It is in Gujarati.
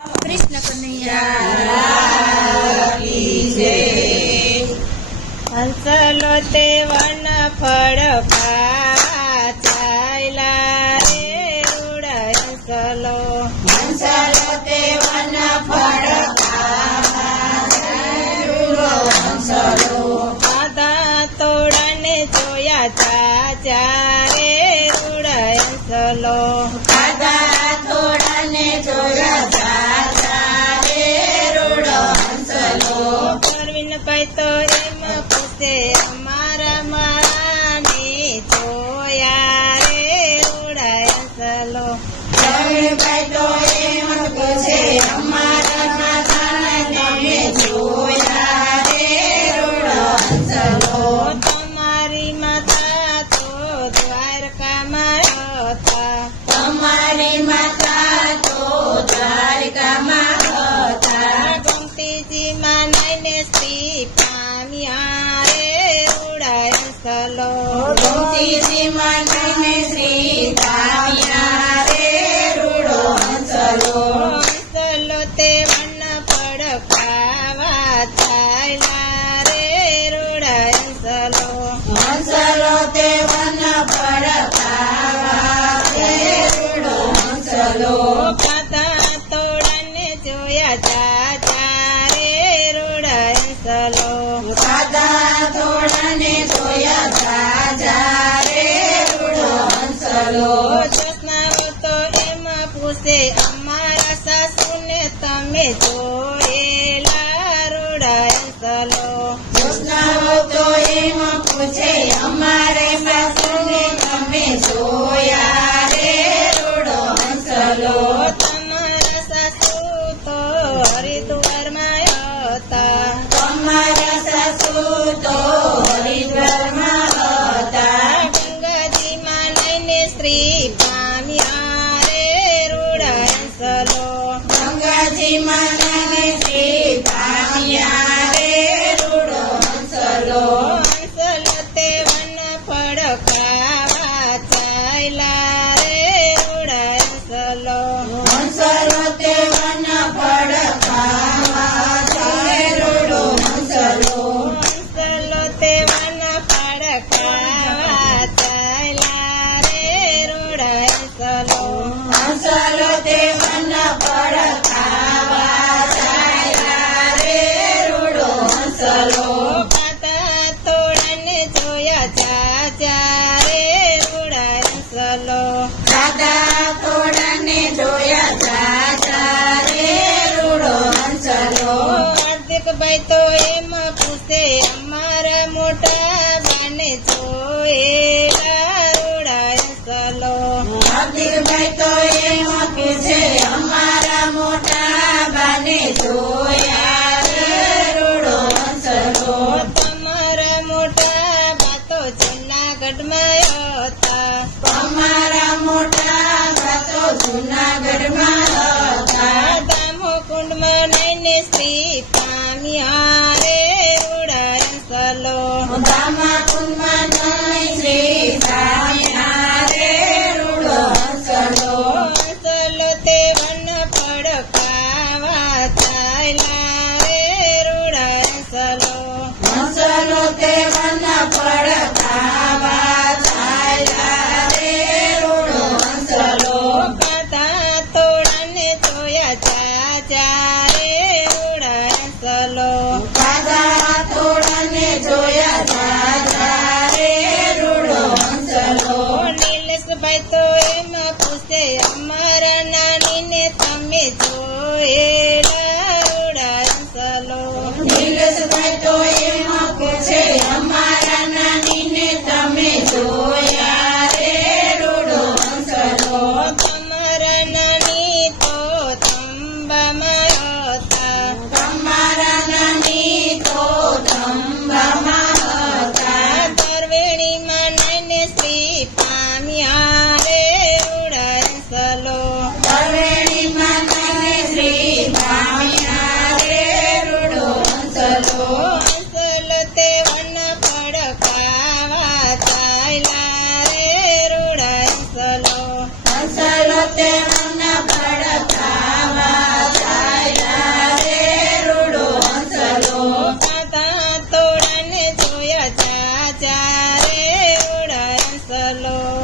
कृष्ण कन्हैया हंसलो ते वन फळ चायला रे रूढ हंसलो ते वन फळ आधा तोडने जोया चाचा रे रूढ हंसलो थोडाने जोया परवीन पायतो एम पूछे अमारा माने जोया रे रूढ हंसलो તમારી માતા તો દ્વારકામાં હતા તમારી માતા તો દ્વારકામાં હતા ગોમતીજી માં નઈને સ્ત્રી પામ્યા રે રૂઢ હંસલો ગોમતીજી માને શ્રી પામ્યા રે રૂડો હંસલો હંસલો તે વન પડ ખાવા ચાલ્યા રે રૂઢ હંસલો હંસલો તે વન પર ખાવા રે રૂડો હંસલો ખાતા તોડને જોયા ચાચા રે રૂઢ હંસલો સાદા તોડને જોયા જાજા રે રૂડો હંસલો જોસ્નાઓ તો એમાં પૂછે અમારા સાસુને તમે જોયેલા રૂઢ હંસલો જોસ્નાઓ તો એમ પૂછે અમારે સાસુને તમે જોયા રે રૂડો હંસલો તમારા સાસુ તો હરિદ્વારમાં હતા તમારા સાસુ તો હરિદ્વારમાં હતા ગંગાજીમાં નઈને સ્ત્રી પામ્યા રે રૂઢ હંસલો ગંગાજી માને શ્રી પામ્યા રે રૂડો હંસલો હંસલો તે વન ફળ ખાવા ચાલ્યા રે રૂઢ હંસલો હંસલો તે વન ફળ ખાવા જાય રૂડો હંસલો હંસલો તે વન ફળ ખાવા ચાલ્યા રે રૂઢ હંસલો હંસલો તે વન ફળ ખાવા જાય રે રૂડો હંસલો ખાતા તોડને જોયા ચાચા રે રૂઢ હંસલો દાદા તોડને જોયા જાજા રે રૂડો હંસલો હાર્દિકભાઈ તો એમ પૂછે અમારા મોટા બાને જોયેલા રૂઢ હંસલો હાર્દિકભાઈ તો એમ પૂછે અમારા મોટા બાને જોયા રે રૂડો હંસલો તમારા મોટા બા તો જૂનાગઢમાં હતા અમારા મોટા બા તો જૂનાગઢમાં હતા દામો કુંડમાં નઈને સ્ત્રી પામ્યા રે રૂઢ હંસલો દામા કુંડમાં નહીં શ્રી પામ્યા રે રૂડો હંસલો હંસલો તે વન ફળ ખાવા ચાલ્યા રે રૂઢ હંસલો હંસલો તે વન ફળ ખાવા ચાલ્યા રે રૂડો હંસલો ખાતા તોડને જોયા ચાચા રે રૂઢ હંસલો દાદા તોડને જોયા જાજા રે રૂડો હંસલો નીલેશભાઈ તો એમ પૂછે અમારા નાનીને તમે જોયેલા રૂઢ હંસલો નીલેશભાઈ તો એમ પૂછે અમારા નાનીને તમે જોયા રે રૂડો હંસલો તમારા નાની તો તંબામાં હતા તમારા નાની તો તંબામાં હતા તરવેણીમાં નઈને સ્ત્રી પામ્યા રે રૂઢ હંસલો તરવેણીમાં નાને શ્રી ચાચા રે ઉડાય સલો